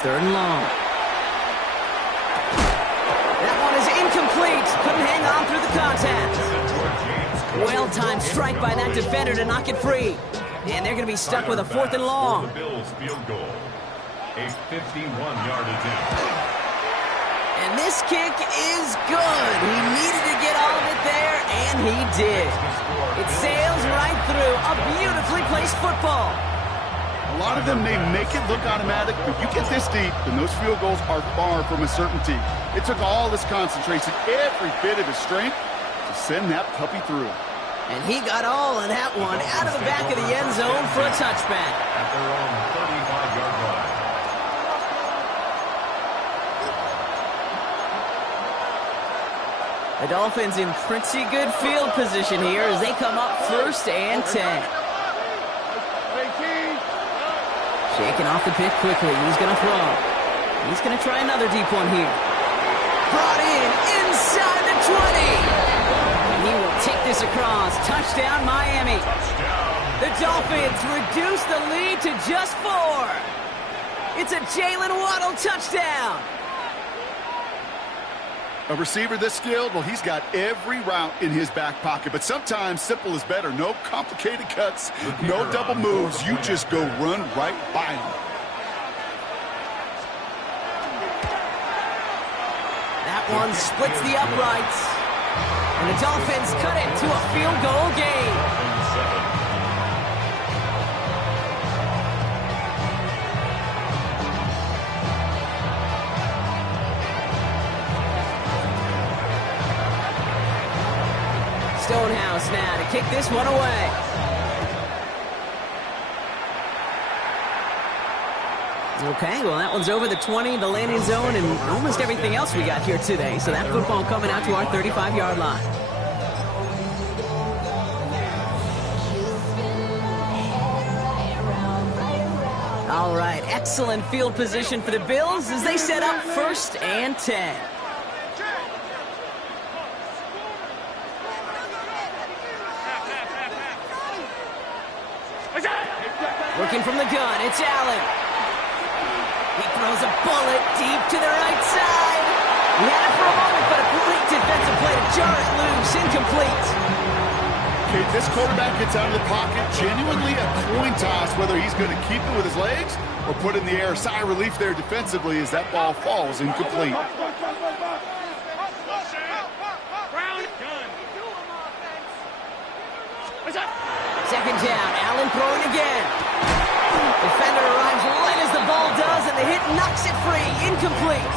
Third and long. That one is incomplete. Couldn't hang on through the contact. Well-timed strike by that defender to knock it free. And they're going to be stuck with a 4th and long. The Bills field goal. A 51-yard attempt. And this kick is good. He needed to get all of it there, and he did. It sails right through a beautifully placed football. A lot of them may make it look automatic, but you get this deep, and those field goals are far from a certainty. It took all this concentration, every bit of his strength, to send that puppy through. And he got all of that one out of the back of the end zone for a touchback. At their own 35-yard line. The Dolphins in pretty good field position here as they come up 1st and 10. Shaking off the pick quickly. He's going to throw. He's going to try another deep one here. Brought in inside the 20. And he will take this across. Touchdown, Miami. The Dolphins reduce the lead to just 4. It's a Jalen Waddle touchdown. A receiver this skilled, well, he's got every route in his back pocket. But sometimes simple is better. No complicated cuts, no double moves. You just go run right by him. That one splits the uprights. And the Dolphins cut it to a field goal game. Stonehouse now to kick this one away. Okay, well, that one's over the 20, the landing zone, and almost everything else we got here today. So that football coming out to our 35-yard line. All right, excellent field position for the Bills as they set up 1st and 10. Looking from the gun, it's Allen. He throws a bullet deep to the right side. He had it for a moment, but a great defensive play to jar it loose. Incomplete. Okay, this quarterback gets out of the pocket. Genuinely a coin toss whether he's going to keep it with his legs or put it in the air. Sigh of relief there defensively as that ball falls incomplete. Second down, Allen throwing again. Defender arrives right as the ball does, and the hit knocks it free. Incomplete.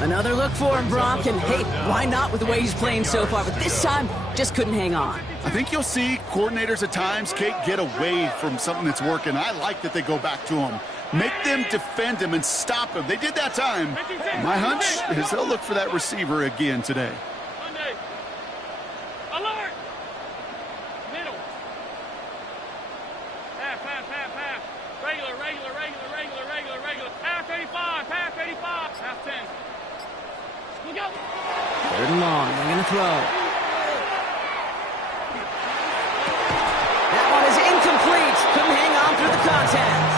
Another look for him, Brock, and hey, why not with the way he's playing so far? But this time, just couldn't hang on. I think you'll see coordinators at times, Kate, get away from something that's working. I like that they go back to him. Make them defend him and stop him. They did that time. My hunch is they'll look for that receiver again today. Alert! Middle. Pass. Regular. Pass 85. Pass 10. Look out. 3rd and long. They're going to throw. That one is incomplete. Couldn't hang on through the contact.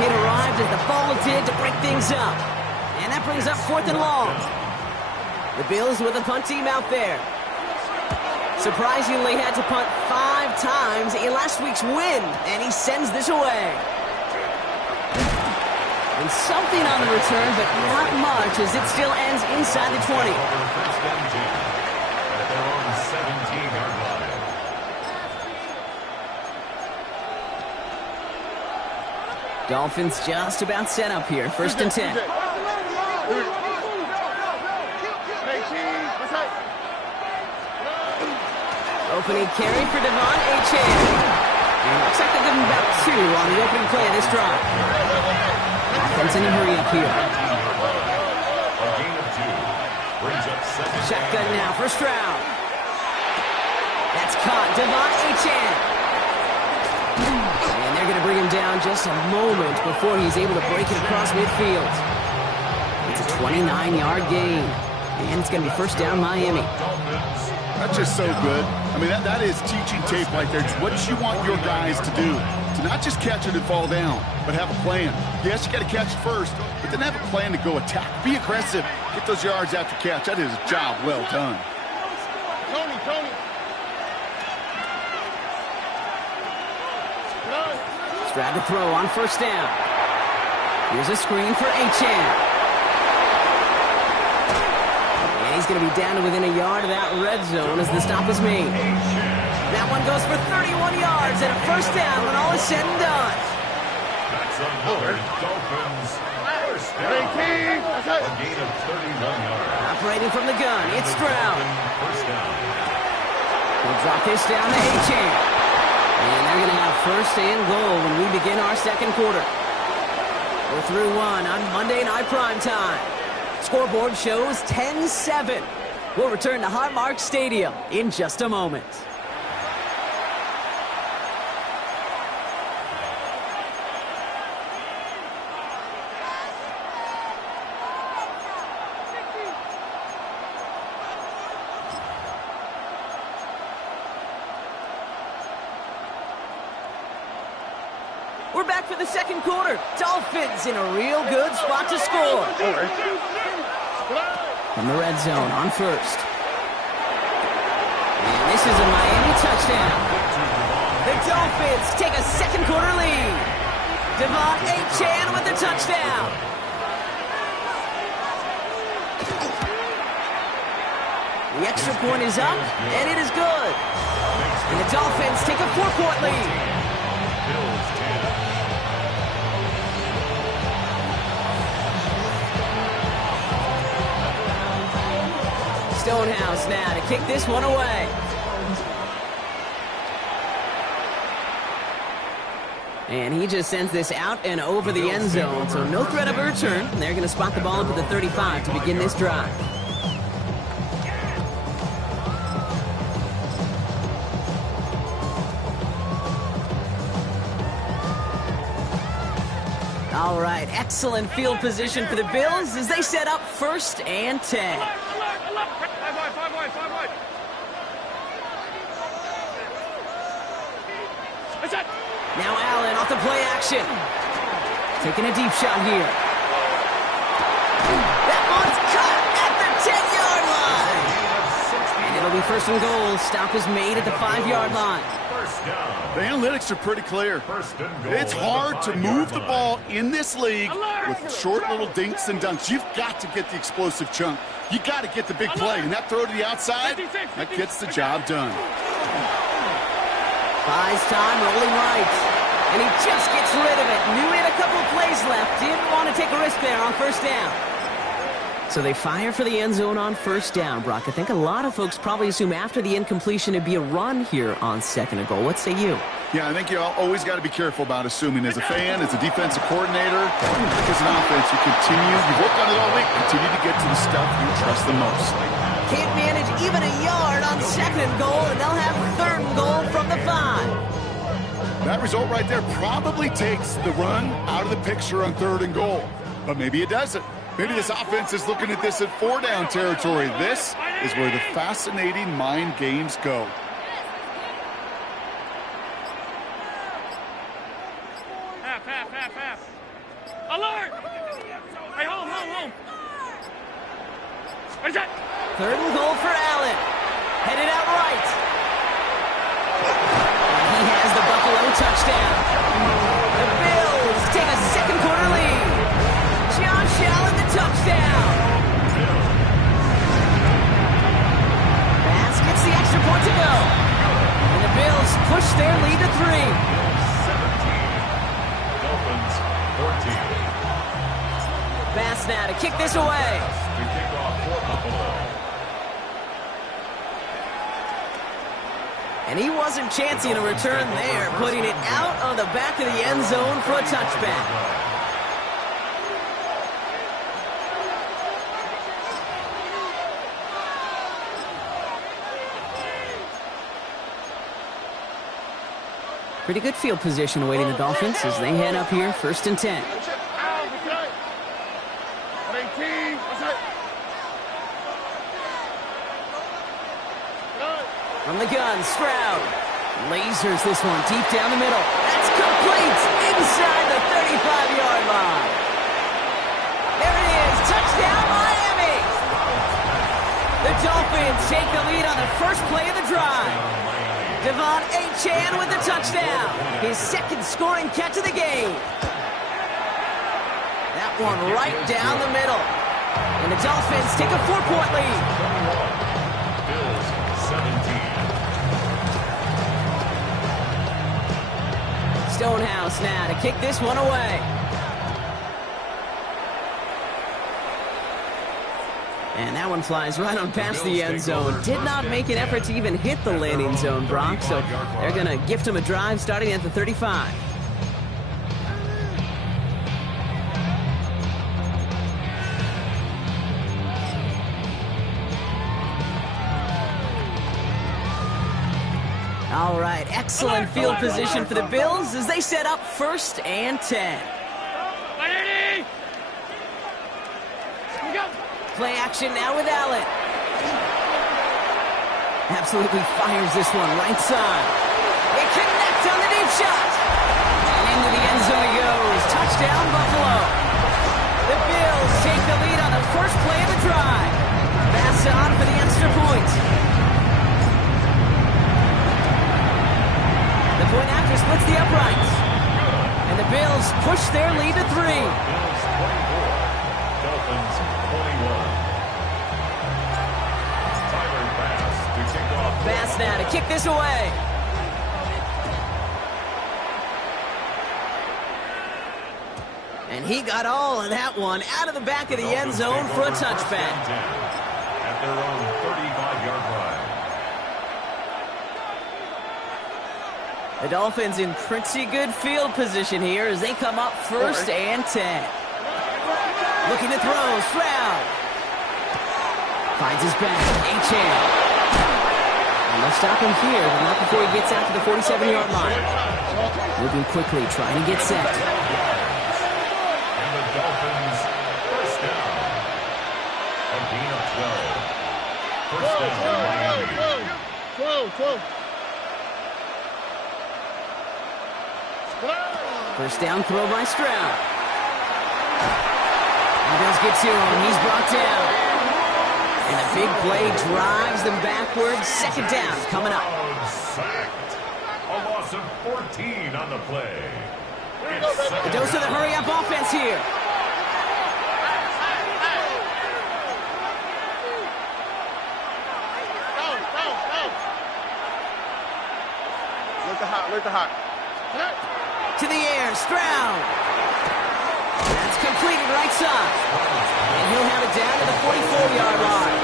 It arrived as the ball did to break things up. And that brings up 4th and long. The Bills with a punt team out there. Surprisingly had to punt 5 times in last week's win, and he sends this away. And something on the return, but not much, as it still ends inside the 20. Dolphins just about set up here. 1st and 10. Opening carry for Devon Achane. And it looks like they'll give him about 2 on the opening play of this drive. Offense in a hurry up here. Shotgun now, 1st round. That's caught, Devon Achane. And they're going to bring him down just a moment before he's able to break it across midfield. It's a 29-yard gain. And it's going to be 1st down Miami. That's just so good. I mean, that is teaching tape right there. It's what you want your guys to do. To not just catch it and fall down, but have a plan. Yes, you got to catch it first, but then have a plan to go attack. Be aggressive. Get those yards after catch. That is a job well done. Tony. Stroud to throw on first down. Here's a screen for Achane. And he's going to be down to within a yard of that red zone as the stop is made. That one goes for 31 yards and a first down when all is said and done. That's another Dolphins first down. A gain of 31 yards. Operating from the gun, it's Stroud. First down. We'll drop this down to Achane. And they're going to have first and goal when we begin our second quarter. We're through one on Monday Night Primetime. Scoreboard shows 10-7. We'll return to Highmark Stadium in just a moment. We're back for the second quarter. Dolphins in a real good spot to score. From the red zone on first. And this is a Miami touchdown. The Dolphins take a second quarter lead. Devon Achane with the touchdown. The extra point is up, and it is good. And the Dolphins take a 4-point lead. Stonehouse now to kick this one away. And he just sends this out and over the end zone, so no threat of a return. And they're going to spot the ball up at the 35 to begin this drive. All right, excellent field position for the Bills as they set up first and 10. Five wide. That's it. Now Allen off the play action. Taking a deep shot here. That one's caught at the 10-yard line. And it'll be first and goal. Stop is made at the 5-yard line. The analytics are pretty clear. It's hard to move the ball in this league with short little dinks and dunks. You've got to get the explosive chunk. You got to get the big play. And that throw to the outside, that gets the job done. Buys time, rolling right. And he just gets rid of it. Knew he had a couple of plays left. Didn't want to take a risk there on first down. So they fire for the end zone on first down, Brock. I think a lot of folks probably assume after the incompletion it'd be a run here on second and goal. What say you? Yeah, I think you always got to be careful about assuming. As a fan, as a defensive coordinator, as an offense, you work on it all week, continue to get to the stuff you trust the most. Can't manage even a yard on second and goal, and they'll have third and goal from the 5. That result right there probably takes the run out of the picture on third and goal. But maybe it doesn't. Maybe this offense is looking at this at 4-down territory. This is where the fascinating mind games go. Half. Alert! Hey, home. What is that? Third and goal for Allen. Headed out right. And he has the Buffalo touchdown. The Bills take a second quarter lead. Josh Allen the touchdown. Bass gets the extra point to go. And the Bills push their lead to 3. 17. Dolphins 14. Bass now to kick this away. The kickoff for Buffalo. And he wasn't chancing a return there, putting it out of the back of the end zone for a touchback. Pretty good field position awaiting the Dolphins as they head up here, first and 10. From the gun, Stroud lasers this one deep down the middle. That's complete inside the 35-yard line. There it is, touchdown Miami! The Dolphins take the lead on the first play of the drive. Devon Achane with the touchdown. His second scoring catch of the game. That one right down the middle. And the Dolphins take a 4-point lead. Bills 17. Stonehouse now to kick this one away. And that one flies right on past the end zone. Did not make an effort to even hit the landing zone, Brock. So they're going to gift him a drive starting at the 35. All right, excellent field position for the Bills as they set up 1st and 10. Play action now with Allen. Absolutely fires this one right side. They connect on the deep shot. And into the end zone he goes. Touchdown, Buffalo. The Bills take the lead on the first play of the drive. Pass on for the extra point. The point after splits the uprights. And the Bills push their lead to 3. Bills 24. Dolphins 21. Bass now to kick this away. And he got all of that one out of the back of the end zone for a touchback. At their own 35-yard line. The Dolphins in pretty good field position here as they come up 1st and 10. Looking to throw, Stroud. Finds his back, Achane. And they'll stop him here, but not before he gets out to the 47-yard line. Moving quickly, trying to get set. And the Dolphins, first down. A gain of 12. First down, Miami. 12. First down throw by Stroud. He does get to him. He's brought down. And a big play drives them backwards. Second down coming up. Sacked. A loss of 14 on the play. A dose of the hurry-up offense here. Look the hot. To the air, Stroud. That's completed right side. And he'll have it down to the 44-yard line.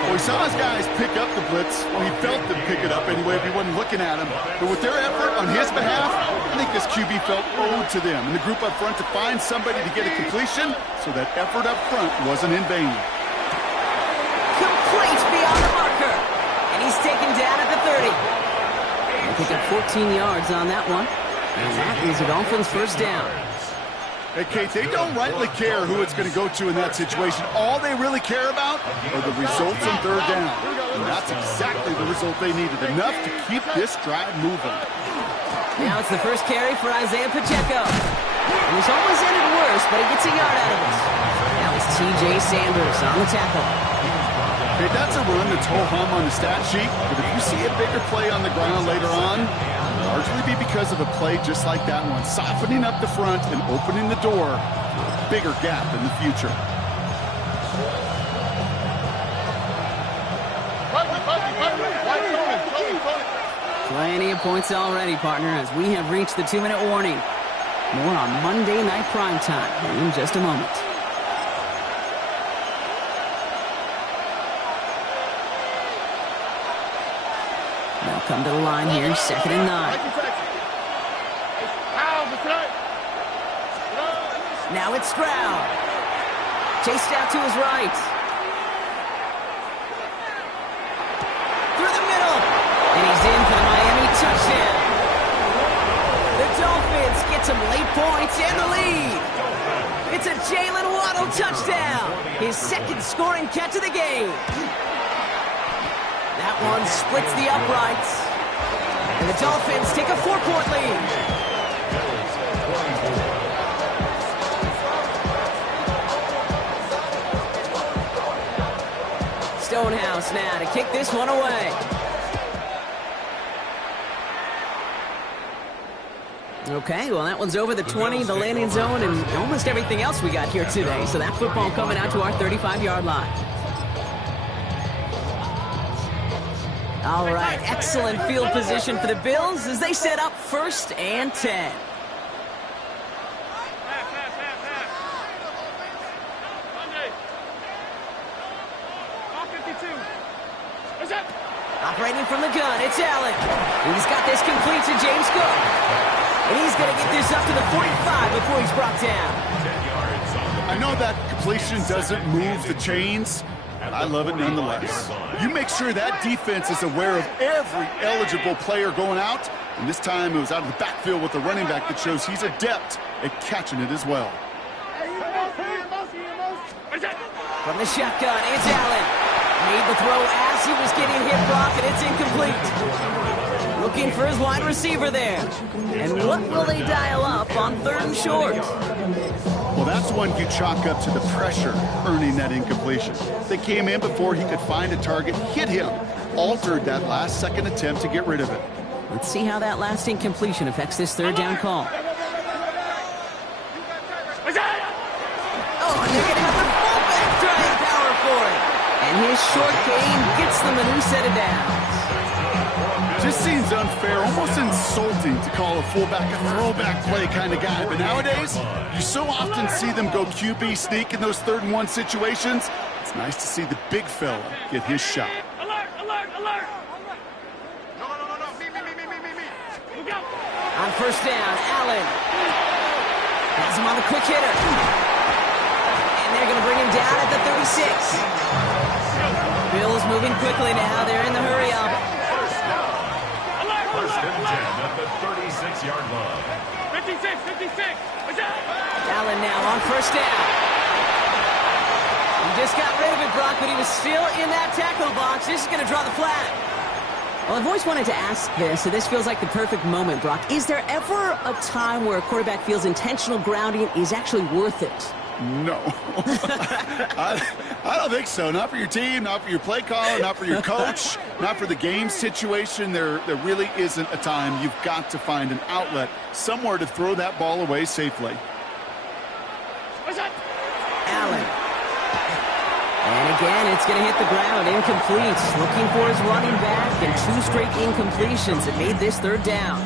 Well, we saw his guys pick up the blitz. Well, he felt them pick it up anyway if he wasn't looking at him. But with their effort on his behalf, I think this QB felt owed to them. And the group up front to find somebody to get a completion, so that effort up front wasn't in vain. Complete beyond the marker. And he's taken down at the 30. They pick up 14 yards on that one. And that is the Dolphins' first down. Hey, Kate, they don't rightly care who it's going to go to in that situation. All they really care about are the results on third down. And that's exactly the result they needed, enough to keep this drive moving. Now it's the first carry for Isaiah Pacheco. And this almost ended worse, but he gets a yard out of it. Now it's T.J. Sanders on the tackle. Okay, that's a run that's ho-hum on the stat sheet, but if you see a bigger play on the ground later on, largely be because of a play just like that one, softening up the front and opening the door for a bigger gap in the future. Plenty of points already, partner, as we have reached the 2-minute warning. More on Monday Night Primetime in just a moment. They'll come to the line here, 2nd and 9. Now it's Stroud. Chased out to his right. Through the middle. And he's in for the Miami touchdown. The Dolphins get some late points and the lead. It's a Jalen Waddle touchdown. His second scoring catch of the game. That one splits the uprights. And the Dolphins take a 4-point lead. Stonehouse now to kick this one away. Okay, well, that one's over the 20, the landing zone, and almost everything else we got here today. So that football coming out to our 35-yard line. All right, excellent field position for the Bills as they set up 1st and 10. Operating from the gun, it's Allen. He's got this complete to James Cook. And he's going to get this up to the 45 before he's brought down. I know that completion doesn't move the chains, but I love it nonetheless. You make sure that defense is aware of every eligible player going out, and this time it was out of the backfield with the running back that shows he's adept at catching it as well. From the shotgun, it's Allen. Made the throw as he was getting hit, Brock, and it's incomplete. Looking for his wide receiver there. And what will they dial up on 3rd and short? Well, that's one you chalk up to the pressure earning that incompletion. They came in before he could find a target, hit him, altered that last-second attempt to get rid of it. Let's see how that last incompletion affects this 3rd down call. Oh, and they're going to have the fullback trying power for it. And his short gain gets them a new set of downs. Just seems unfair, almost insulting to call a fullback a throwback play kind of guy. But nowadays, you so often see them go QB sneak in those 3rd and 1 situations. It's nice to see the big fella get his shot. Alert, alert, alert! No. Me. Look out! On 1st down, Allen has him on the quick hitter. And they're going to bring him down at the 36. Bills moving quickly now. They're in the hurry up. First and 10 at the 36-yard line. 56. Allen now on 1st down. He just got rid of it, Brock, but he was still in that tackle box. This is going to draw the flag. Well, I've always wanted to ask this, so this feels like the perfect moment, Brock. Is there ever a time where a quarterback feels intentional grounding is actually worth it? No. I don't think so. Not for your team, not for your play caller, not for your coach, not for the game situation. There really isn't a time. You've got to find an outlet, somewhere to throw that ball away safely. Allen. And again, it's going to hit the ground, incomplete. Looking for his running back, and 2 straight incompletions that made this 3rd down.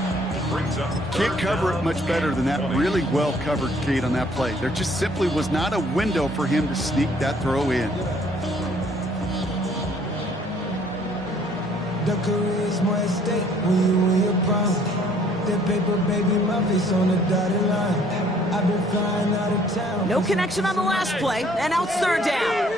Can't cover it much better than that really well-covered gate on that play. There just simply was not a window for him to sneak that throw in. The career's more at stake when you win your prime. That paper, baby, my face on the dotted line. I've been flying out of town. No connection on the last play, and now it's 3rd down.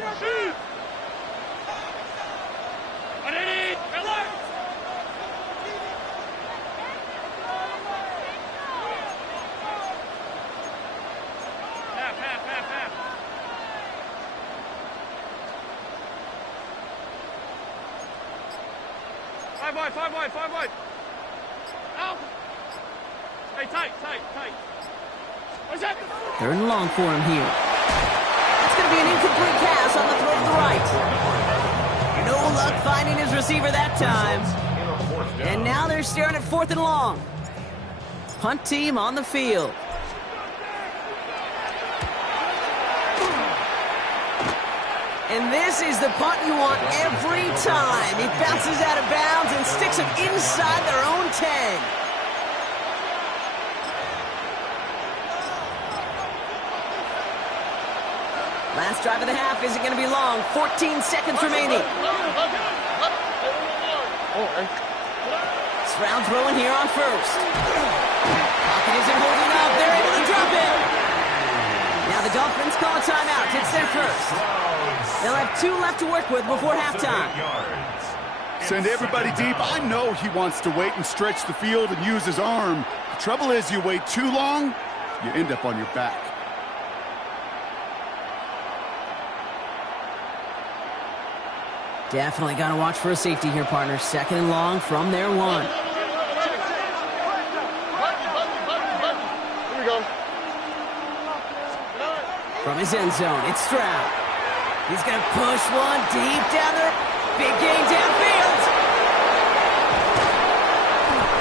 Five wide. Out. Hey, tight. What's that? 3rd and long for him here. It's going to be an incomplete pass on the throw to the right. No luck finding his receiver that time. And now they're staring at 4th and long. Punt team on the field. And this is the punt you want every time. He bounces out of bounds and sticks him inside their own 10. Last drive of the half isn't going to be long. 14 seconds remaining. Stroud's rolling here on 1st. Pocket isn't holding up. They're able to drop it. Now the Dolphins call a timeout. It's their 1st. They'll have 2 left to work with before halftime. Send everybody deep. I know he wants to wait and stretch the field and use his arm. The trouble is, you wait too long, you end up on your back. Definitely got to watch for a safety here, partner. Second and long from their 1. Here we go. From his end zone, it's Stroud. He's going to push one deep down there. Big gain downfield.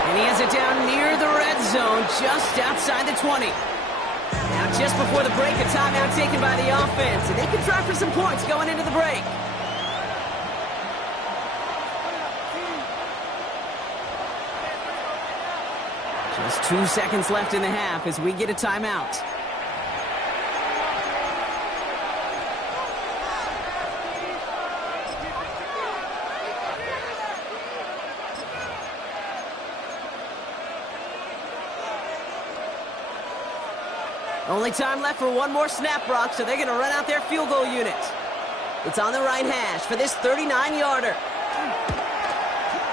And he has it down near the red zone, just outside the 20. Now, just before the break, a timeout taken by the offense. And they can try for some points going into the break. Just 2 seconds left in the half as we get a timeout. Only time left for one more snap, Brock, so they're going to run out their field goal unit. It's on the right hash for this 39-yarder.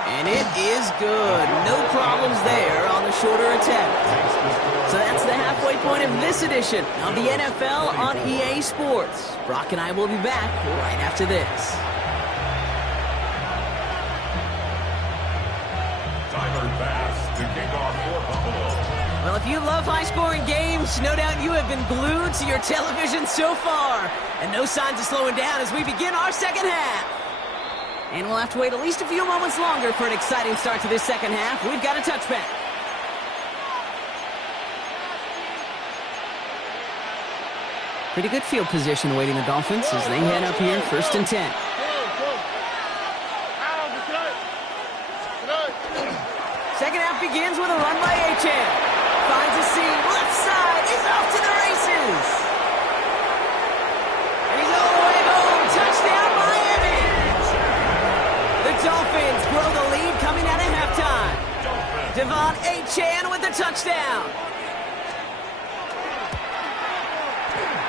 And it is good. No problems there on the shorter attempt. So that's the halfway point of this edition of the NFL on EA Sports. Brock and I will be back right after this. Tyler Bass to kick off for Buffalo. Well, if you love high-scoring games, no doubt you have been glued to your television so far. And no signs of slowing down as we begin our second half. And we'll have to wait at least a few moments longer for an exciting start to this second half. We've got a touchback. Pretty good field position awaiting the Dolphins as they head up here, 1st and 10. Second half begins with a run by Achane. Finds a seam, left side, is off to the races. And he's all the way home. Touchdown, Miami. The Dolphins grow the lead coming out of halftime. Devon Achane with the touchdown.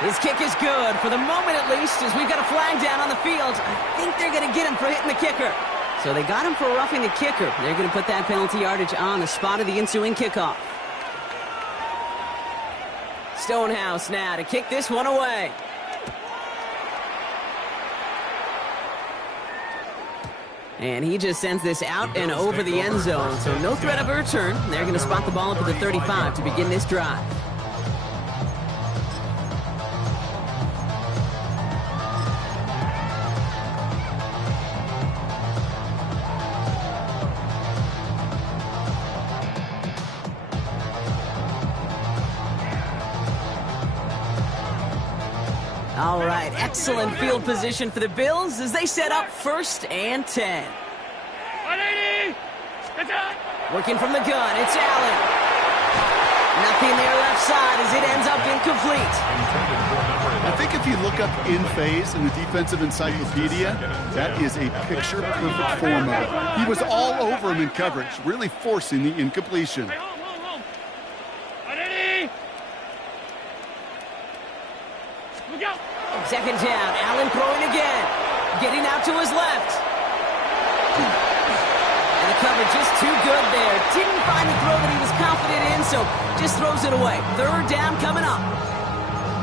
His kick is good, for the moment at least, as we've got a flag down on the field. I think they're going to get him for hitting the kicker. So they got him for roughing the kicker. They're going to put that penalty yardage on the spot of the ensuing kickoff. Stonehouse now to kick this one away. And he just sends this out and over the end zone, so no threat of a return. They're going to spot the ball up at the 35 to begin this drive. All right, excellent field position for the Bills as they set up 1st and 10. 180! It's out! Working from the gun, it's Allen. Nothing there left side as it ends up incomplete. I think if you look up in phase in the defensive encyclopedia, that is a picture-perfect form of it. He was all over him in coverage, really forcing the incompletion. Home. 180! Look out! Second down, Allen throwing again. Getting out to his left. And the coverage just too good there. Didn't find the throw that he was confident in, so just throws it away. 3rd down coming up.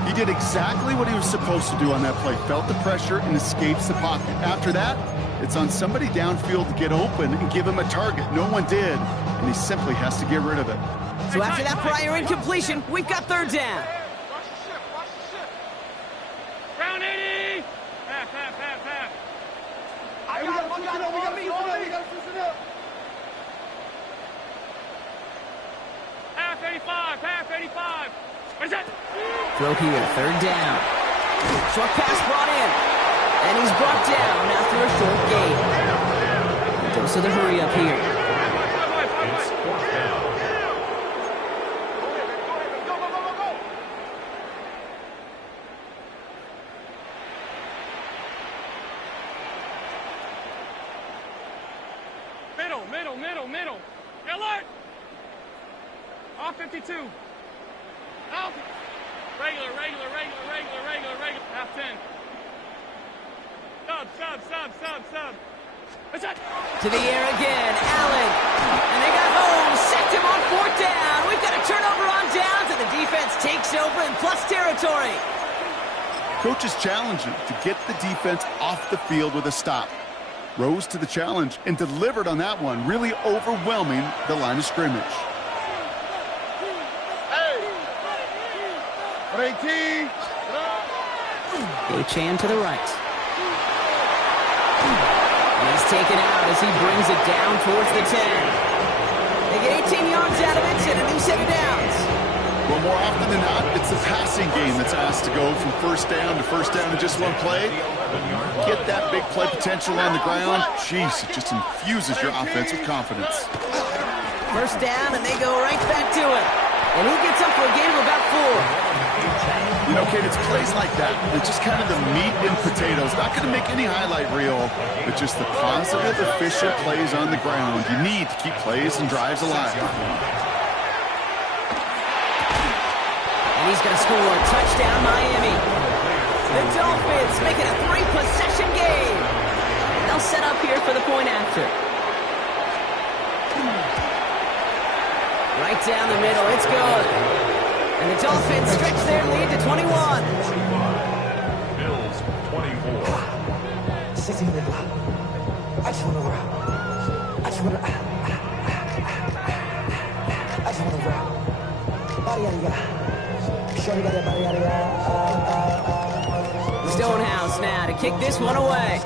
He did exactly what he was supposed to do on that play. Felt the pressure and escapes the pocket. After that, it's on somebody downfield to get open and give him a target. No one did, and he simply has to get rid of it. So after that prior incompletion, we've got 3rd down. Round 80! Half. We got to loosen up. Half 85! What is that? Throw here, 3rd down. Short pass brought in. And he's brought down after a short gain. Dose of the hurry up here. Middle. Alert! Off 52. Out. Regular. Half 10. Sub. What's that? To the air again, Allen. And they got home, sacked him on 4th down. We've got a turnover on downs, and the defense takes over in plus territory. Coach is challenging to get the defense off the field with a stop. rose to the challenge and delivered on that one, really overwhelming the line of scrimmage. Achane to the right. And he's taken out as he brings it down towards the 10. They get 18 yards out of it and a new set of downs. Well, more often than not, it's the passing game that's asked to go from first down in just one play. Get that big play potential on the ground. Jeez, it just infuses your offense with confidence. First down, and they go right back to it. And he gets up for a gain of about 4. You know, Kate, it's plays like that. It's just kind of the meat and potatoes. Not going to make any highlight reel, but just the positive, efficient plays on the ground. You need to keep plays and drives alive. And he's going to score a touchdown, Miami. The Dolphins make it a 3-possession game. They'll set up here for the point after. Right down the middle, it's good. And the Dolphins stretch their lead to 21. Bills 24. I just want to rock. I just want to rock. Body out of Shorty got that body out of Stonehouse now to kick this one away.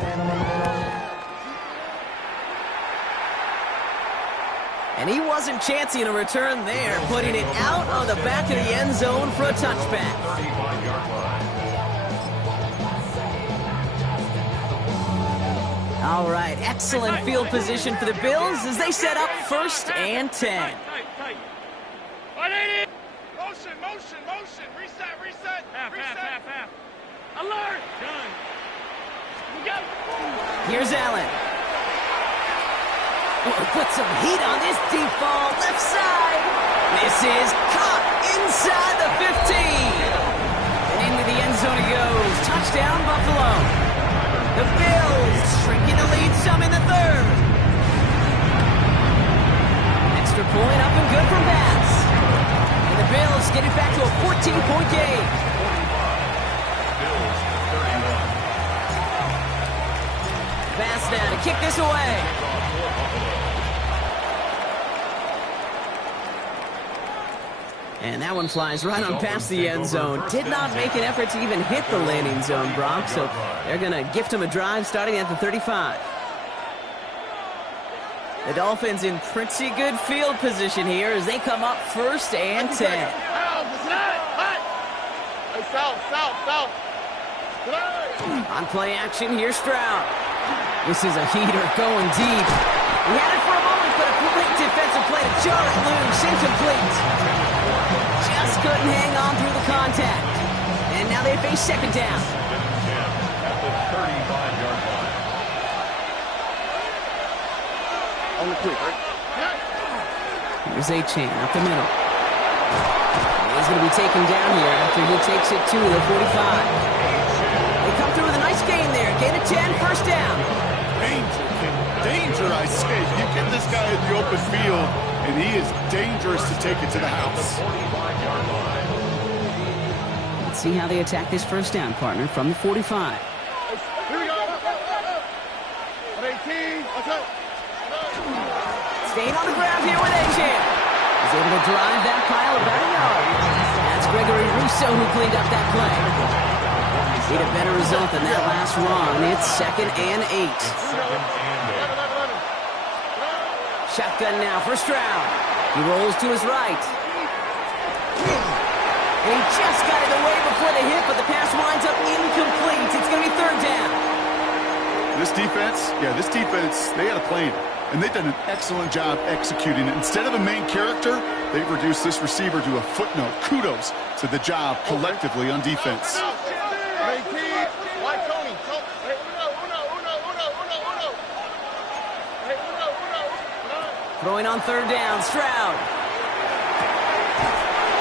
And he wasn't chancing a return there, putting it out of the back of the end zone for a touchback. 35-yard line. All right, excellent field position for the Bills as they set up 1st and 10. Tight. 180. Motion. Reset. Half. Alert. Done. We go. Here's Allen. Put some heat on this deep ball, left side. This is caught inside the 15. And into the end zone it goes. Touchdown, Buffalo. The Bills shrinking the lead some in the 3rd. Extra point up and good from Bass. And the Bills get it back to a 14-point game. Bills 31. Bass now to kick this away. And that one flies right on past the end zone. Did not make an effort to even hit the landing zone, Brock. So they're going to gift him a drive starting at the 35. The Dolphins in pretty good field position here as they come up 1st and 10. South. On play action, here's Stroud. This is a heater going deep. He had it for a moment, but a quick defensive play to jar it loose, incomplete. Just couldn't hang on through the contact. And now they face 2nd down. At the 35-yard line. On the quick, right? Here's Achane up the middle. He's going to be taken down here after he takes it to the 45. They come through with a nice gain there. Gain of 10, 1st down. Danger, I say. You get this guy in the open field, and he is dangerous to take it to the house. 45-yard line. Let's see how they attack this 1st down, partner, from the 45. Here we go. 118. What's up? Staying on the ground here with Achane. He's able to drive that pile about a yard. That's Gregory Rousseau who cleaned up that play. Need a better result than that last run. It's 2nd and 8. Shotgun now for Stroud. He rolls to his right. And he just got it away before the hit, but the pass winds up incomplete. It's going to be 3rd down. This defense, they had a plan, and they've done an excellent job executing it. Instead of a main character, they've reduced this receiver to a footnote. Kudos to the job collectively on defense. Throwing on 3rd down, Stroud.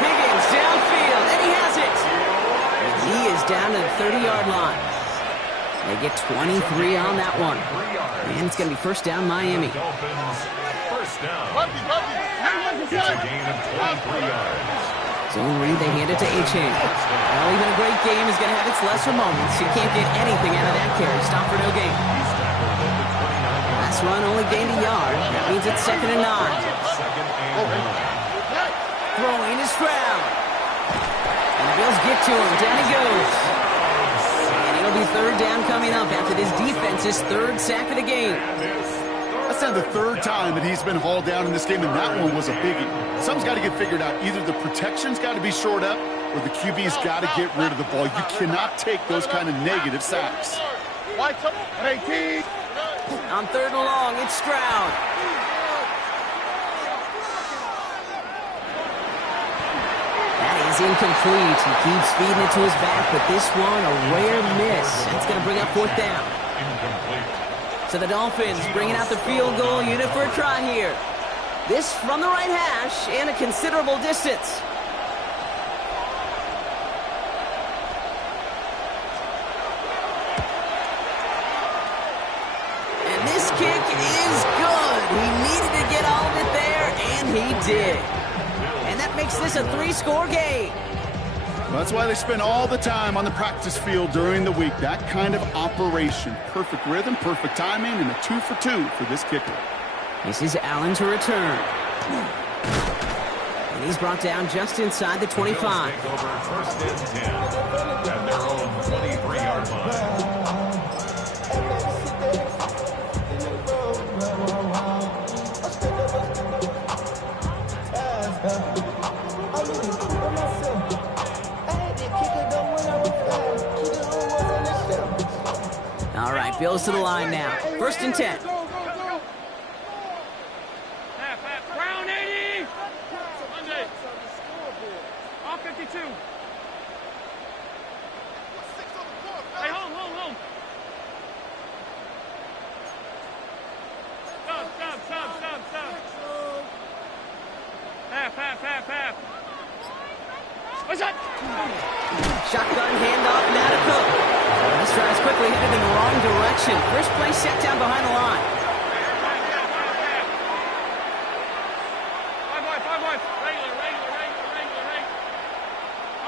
Higgins downfield, and he has it. And he is down to the 30-yard line. They get 23 on that one. And it's going to be 1st down, Miami. Dolphins 1st down. It's a gain of 23 yards. Zone read, they hand it to Achane. Well, even a great game is going to have its lesser moments. You can't get anything out of that carry. Stop for no gain. He's tackled at the 28. This one only gained a yard. That means it's 2nd and 9. Second and 9. Throwing is Stroud. And the Bills get to him. Down he goes. And it'll be 3rd down coming up after this defense's 3rd sack of the game. That's now the 3rd time that he's been hauled down in this game, and that one was a biggie. Something's got to get figured out. Either the protection's got to be shored up or the QB's got to get rid of the ball. You cannot take those kind of negative sacks. On 3rd and long, it's Stroud. That is incomplete. He keeps feeding it to his back, but this one, a rare miss. That's going to bring up 4th down. Incomplete. So the Dolphins bringing out the field goal unit for a try here. This from the right hash and a considerable distance. And this kick is good. He needed to get all of it there, and he did. And that makes this a 3-score game. That's why they spend all the time on the practice field during the week. That kind of operation. Perfect rhythm, perfect timing, and a 2 for 2 for this kicker. This is Allen to return. And he's brought down just inside the 25. Take over 1st and 10 at their own 23-yard line. All right, Bills to the line now. 1st and 10. Brown 80. Monday. All 52. Hey, home. Stop. Half. What's that? Shotgun handoff, now to Cook. This tries quickly headed in the wrong direction. First play set down behind the line. Five boy. Regular.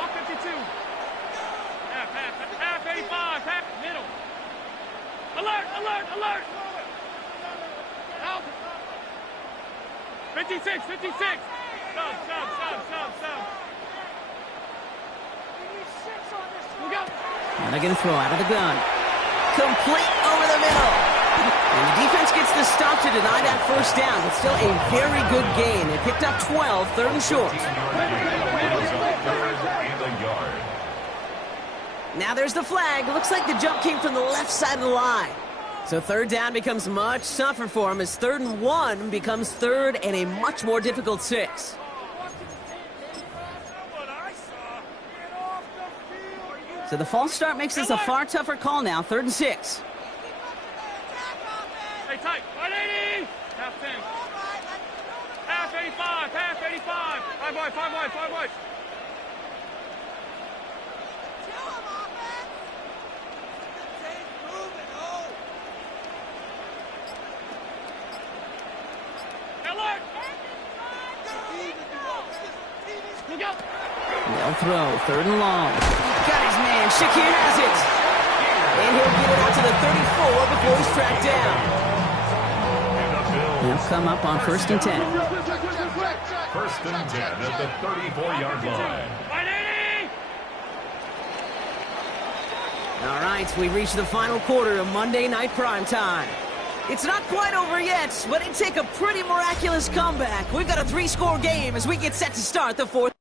All 52. Half 85. Half middle. Alert. Out. 56. Stop. Now they're going to throw out of the gun. Complete over the middle. And the defense gets the stop to deny that 1st down, but still a very good gain. They picked up 12, 3rd and short. 3rd and a yard. Now there's the flag. Looks like the jump came from the left side of the line. So 3rd down becomes much tougher for him as 3rd and 1 becomes 3rd and a much more difficult 6. So the false start makes this a far tougher call now. 3rd and 6. Hey, tight. 180. Half 10. Half 85. Five boy. Alert. Look out. They'll throw. 3rd and long. Got his man. Shakir has it. And he'll get it out to the 34 before he's tracked down. He'll come up on 1st and 10. 1st and 10 at the 34-yard line. 180. All right, we reach the final quarter of Monday Night Primetime. It's not quite over yet, but it'd take a pretty miraculous comeback. We've got a 3-score game as we get set to start the 4th.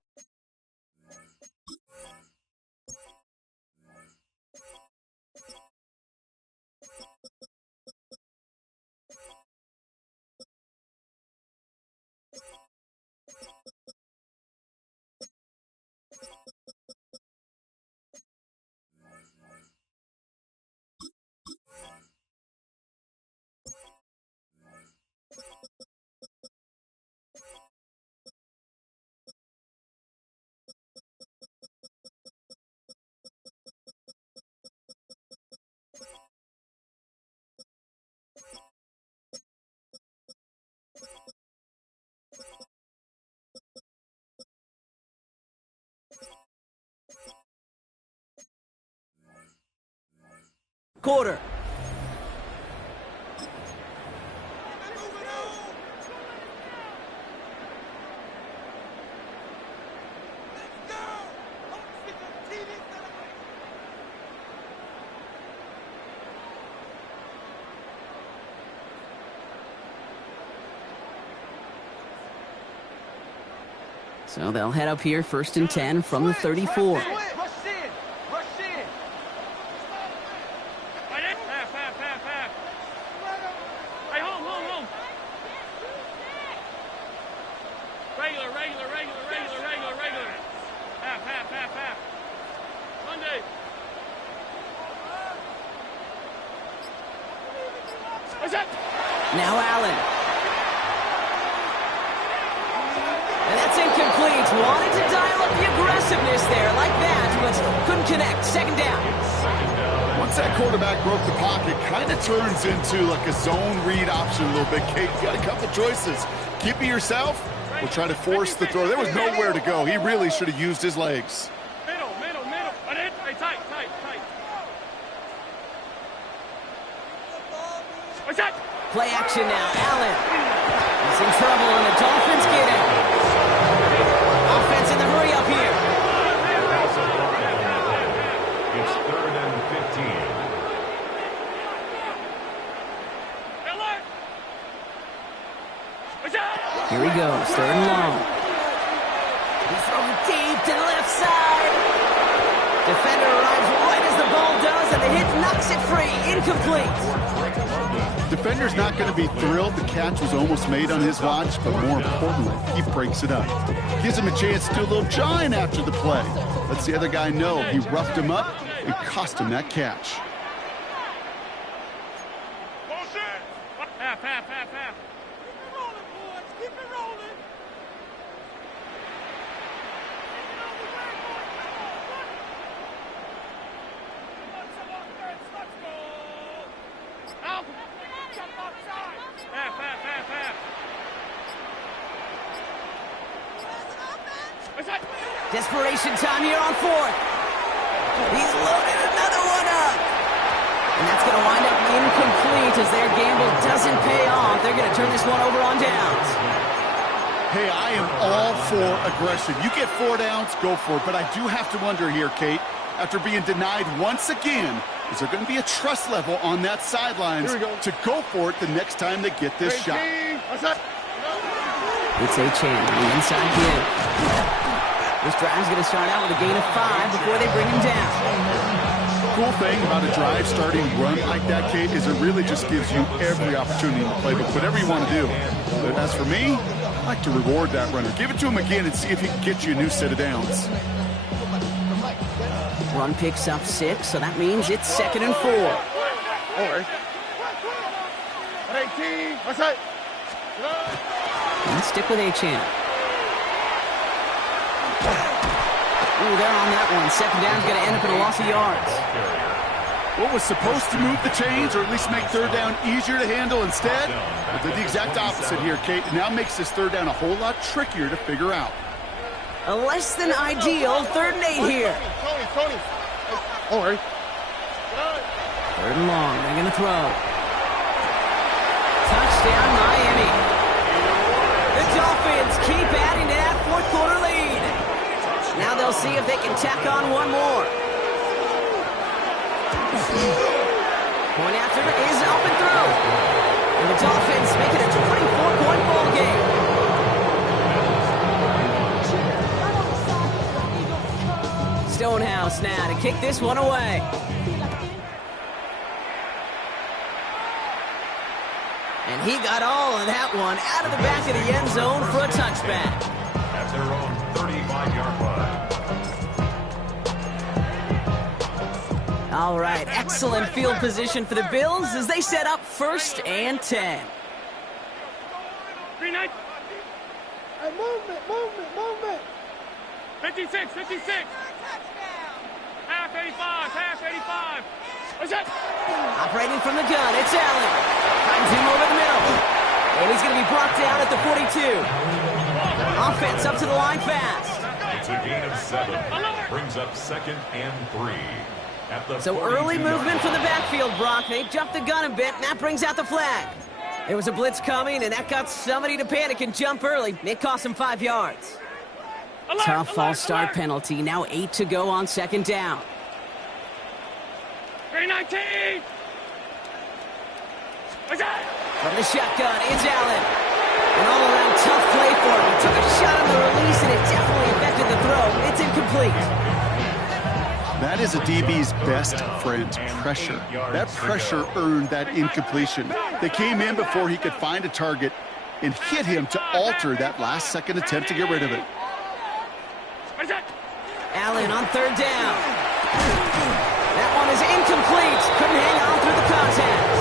quarter. So they'll head up here, 1st and 10 from the 34. Rush in. Half. Hey, home. Regular. Half. Monday. What's that? Now Allen. And that's incomplete. Wanted to dial up the aggressiveness there like that, but couldn't connect. 2nd down. Once that quarterback broke the pocket, kind of turns into like a zone read option a little bit. Kate, you got a couple choices. Keep it yourself or try to force the throw. There was nowhere to go. He really should have used his legs. Middle. Hey, tight. What's that? Play action now. Allen. He's in trouble, and the Dolphins get him. Offense in the hurry up here. It's 3rd and 15. Alert! What's that? Here he goes, 3rd and long. He's throwing deep to the left side. Defender arrives right as the ball does, and the hit knocks it free. Incomplete. Defender's not going to be thrilled the catch was almost made on his watch, but more importantly, he breaks it up. Gives him a chance to do a little jawing after the play. Lets the other guy know he roughed him up and cost him that catch. Half. Keep it rolling. Out. Half. What's that? Desperation time here on 4th. He's loaded another one up. And that's going to wind up incomplete as their gamble doesn't pay off. They're going to turn this one over on downs. Hey, I am all for aggression. You get 4 downs, go for it. But I do have to wonder here, Kate, after being denied once again, is there going to be a trust level on that sidelines to go for it the next time they get this shot? What's that? It's A-Chain on the inside here. This drive's going to start out with a gain of 5 before they bring him down. Cool thing about a drive starting run like that, Kate, is it really just gives you every opportunity in the playbook, whatever you want to do. But as for me, I like to reward that runner. Give it to him again and see if he can get you a new set of downs. Run picks up 6, so that means it's 2nd and 4. All right. 18. What's that? Let's stick with A-Chain. Ooh, they're on that one. 2nd down's going to end up in a loss of yards. What was supposed to move the chains, or at least make 3rd down easier to handle instead, but did the exact opposite here, Kate. It now makes this 3rd down a whole lot trickier to figure out. A less than ideal 3rd and 8 here. Tony. All right. 3rd and long. They're going to throw. Touchdown, Miami. The Dolphins keep adding to that 4th quarter lead. Now they'll see if they can tack on one more. Point after is up and through. And the Dolphins make it a 24-point ball game. Stonehouse now to kick this one away. And he got all of that one out of the back of the end zone for a touchback. At their own 35-yard line. All right, excellent field position for the Bills as they set up 1st and 10. 3-9. Hey, movement. 56. Half 85. What's that? Operating from the gun, it's Allen. Finds him over the middle. And he's going to be brought down at the 42. Offense up to the line fast. It's a gain of 7. Brings up 2nd and 3. At the So early movement from the backfield, Brock. They jumped the gun a bit, and that brings out the flag. There was a blitz coming, and that got somebody to panic and jump early. It cost them 5 yards. Tough false start penalty. Now 8 to go on 2nd down. 3-19. What's that? From the shotgun, it's Allen. An all-around tough play for him. He took a shot on the release, and it definitely the throw. It's incomplete. That is a DB's best friend, pressure. That pressure earned that incompletion. They came in before he could find a target and hit him to alter that last-second attempt to get rid of it. Allen on third down. That one is incomplete. Couldn't hang on through the contact.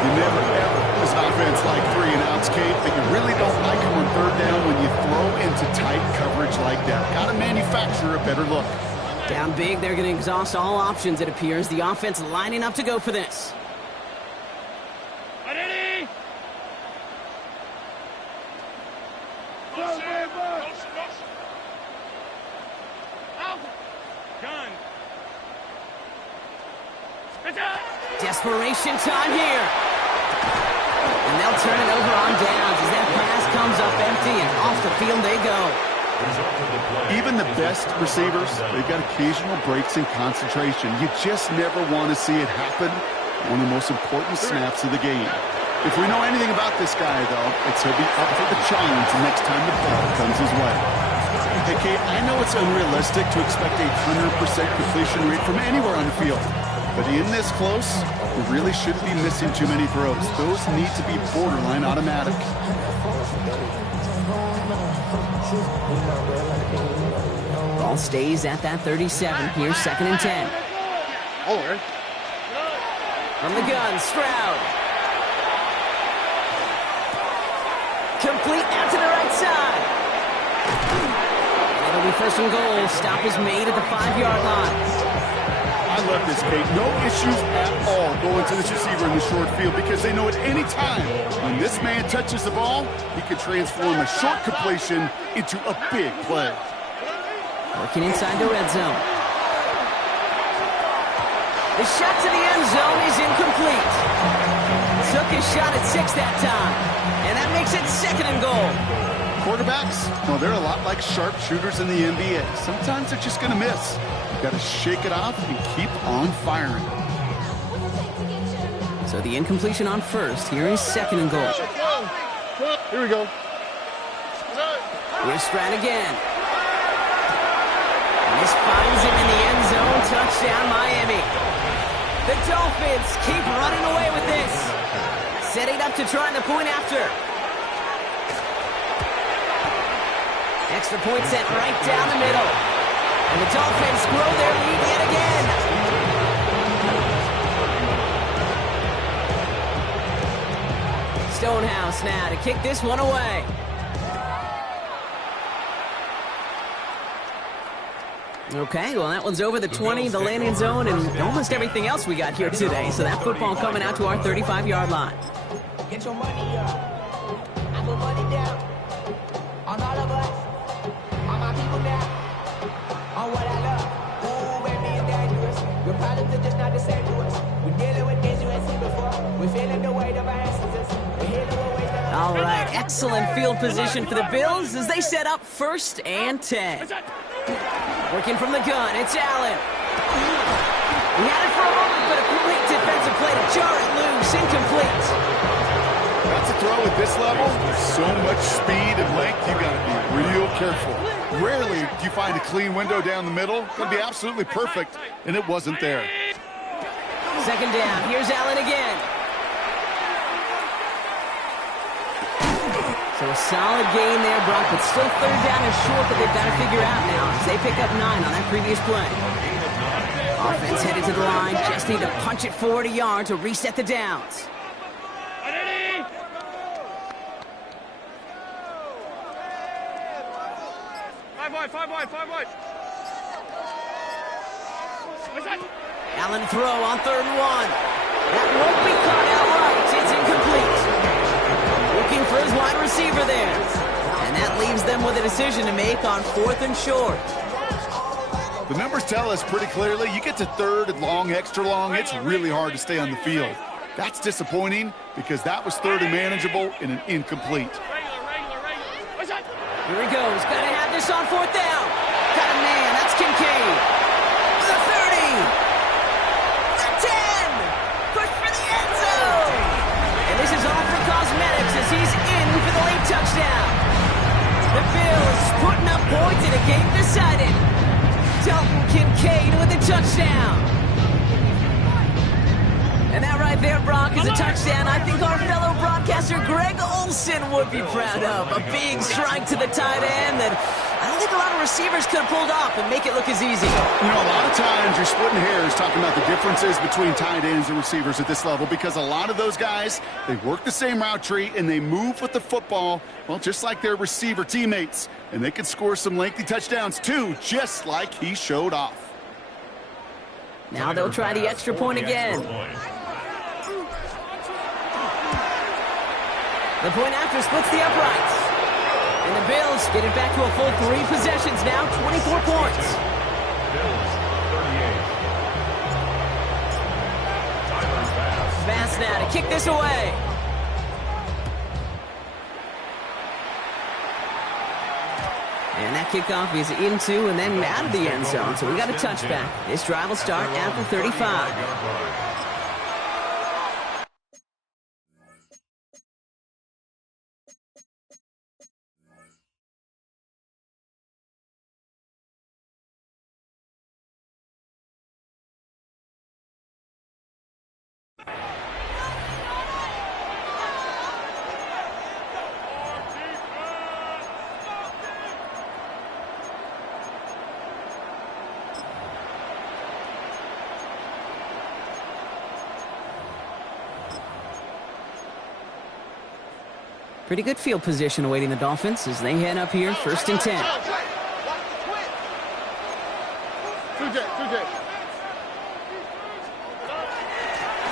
You never, ever, as an offense, like 3 and outs, Kate, but you really don't like them on third down when you throw into tight coverage like that. Got to manufacture a better look. Down big, they're going to exhaust all options, it appears. The offense lining up to go for this. Ready? Gun. Desperation time here. And they'll turn it over on downs as that pass comes up empty and off the field they go. Even the best receivers, they've got occasional breaks in concentration. You just never want to see it happen on the most important snaps of the game. If we know anything about this guy, though, it's he'll be up for the challenge next time the ball comes his way. Hey, Kate, I know it's unrealistic to expect a 100% completion rate from anywhere on the field. But in this close, we really shouldn't be missing too many throws. Those need to be borderline automatic. Ball stays at that 37. Here's 2nd and 10. Over. From the gun, Stroud. Complete out to the right side. It'll be 1st and goal. Stop is made at the 5-yard line. I love this, Kate. No issues at all going to this receiver in the short field because they know at any time when this man touches the ball, he can transform a short completion into a big play. Working inside the red zone. The shot to the end zone is incomplete. Took his shot at 6 that time, and that makes it 2nd and goal. Quarterbacks, well, they're a lot like sharpshooters in the NBA. Sometimes they're just going to miss. You've got to shake it off and keep on firing. So the incompletion on 1st. Here is 2nd and goal. Here we go. Here's Stroud again. And this finds him in the end zone. Touchdown, Miami. The Dolphins keep running away with this. Setting up to try the point after. Extra point set right down the middle. And the Dolphins grow their lead yet again. Stonehouse now to kick this one away. Okay, well, that one's over the 20, the landing zone, and almost everything else we got here today. So that football coming out to our 35-yard line. Get your money up. I put money down on all of us, on my people now, on what I love. Ooh, baby, it's dangerous. Your problems are just not the same to us. We're dealing with things you ain't seen before. We're feeling the weight of our ancestors. We're healing what ways that All right, excellent field position for the Bills as they set up 1st and 10. Working from the gun, it's Allen. He had it for a moment, but a great defensive play to jar it loose, incomplete. That's a throw at this level. There's so much speed and length, you got to be real careful. Rarely do you find a clean window down the middle. It's going to be absolutely perfect, and it wasn't there. 2nd down, here's Allen again. So a solid gain there, Brock, but still 3rd down and short that they've got to figure out now as they pick up 9 on that previous play. Offense headed to the line, just need to punch it forward a yard to reset the downs. Ready? Five wide. What's that? Allen throw on 3rd and 1. That won't be caught outright. It's incomplete. Looking for his wide receiver there. And that leaves them with a decision to make on 4th and short. The numbers tell us pretty clearly, you get to 3rd and long, extra long, it's really hard to stay on the field. That's disappointing because that was 3rd and manageable and an incomplete. Regular. What's that? Here he goes. Got to have this on 4th down. Got a man. That's Kincaid. The 30. The 10. Push for the end zone. And this is all for cosmetics as he's in for the late touchdown. The Bills putting up points at a game decided. Dalton Kincaid with a touchdown. And that right there, Brock, is a touchdown I think our fellow broadcaster Greg Olson would be proud of. A big strike to the tight end that I don't think a lot of receivers could have pulled off and make it look as easy. You know, a lot of times you're splitting hairs talking about the differences between tight ends and receivers at this level because a lot of those guys, they work the same route tree and they move with the football, well, just like their receiver teammates. And they can score some lengthy touchdowns, too, just like he showed off. Now they'll try the extra point again. The point after splits the uprights. And the Bills get it back to a full 3 possessions now, 24 points. Bills 38. Tyler Bass. Bass now to kick this away. And that kickoff is into and then out of the end zone, so we got a touchback. This drive will start at the 35. Pretty good field position awaiting the Dolphins as they head up here, 1st and 10.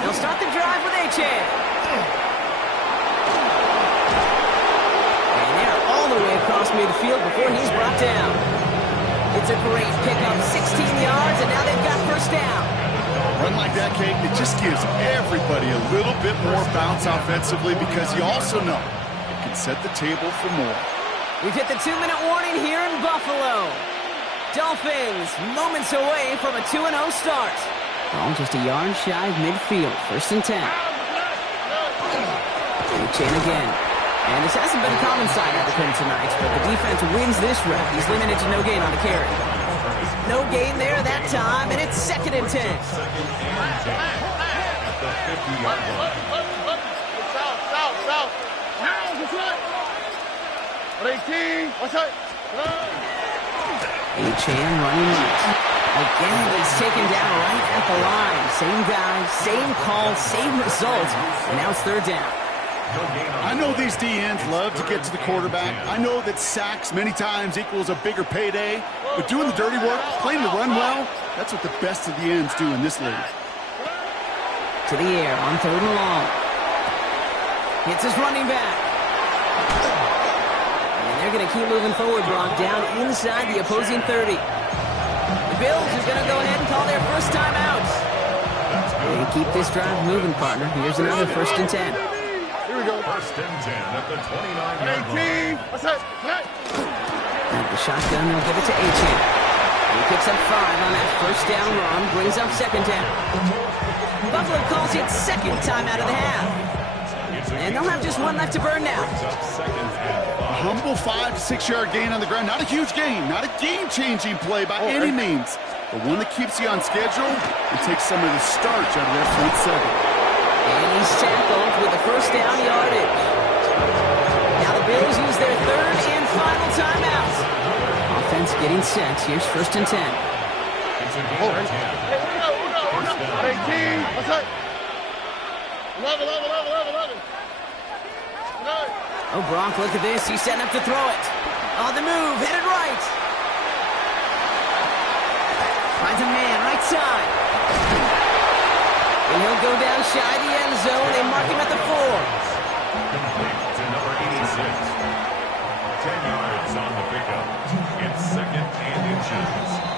They'll start the drive with A-Chan. And they're all the way across midfield before he's brought down. It's a great pickup, 16 yards, and now they've got 1st down. Run like that, Kate, it just gives everybody a little bit more bounce offensively because you also know it can set the table for more. We've hit the 2-minute warning here in Buffalo. Dolphins moments away from a 2-0 start. All just a yard shy of midfield, 1st and 10. A-Chain again. And this hasn't been a common sight out of him tonight, but the defense wins this rep. He's limited to no gain on the carry. No gain there that time, and it's 2nd and 10. A-Chan running right. Again, he's taken down right at the line. Same guy, same call, same result, and now it's 3rd down. I know these DNs love to get to the quarterback. I know that sacks many times equals a bigger payday, but doing the dirty work, playing the run well, that's what the best of the ends do in this league. To the air on 3rd and long. Hits his running back. And they're going to keep moving forward, Brock, down inside the opposing 30. The Bills are going to go ahead and call their 1st timeout. They keep this drive moving, partner. Here's another 1st and 10. Here we go. 1st and 10 at the 29-yard line. At the shotgun, they'll give it to A-Chan. He picks up 5 on that 1st down run, brings up 2nd down. Buffalo calls it 2nd timeout of the half. And they'll have just 1 left to burn now. A humble 5 to 6 yard gain on the ground. Not a huge gain, not a game-changing play by any means, but one that keeps you on schedule and takes some of the starch out of their front 7. And he's tackled with the 1st down yardage. Now the Bills use their 3rd and final timeout. Offense getting set. Here's 1st and 10. It's a game of 10. Oh, Brock, look at this. He's setting up to throw it. On the move, headed right. Finds a man, right side. And he'll go down shy of the end zone. They mark him at the 4. Complete to number 86. 10 yards on the pickup. It's 2nd and inches.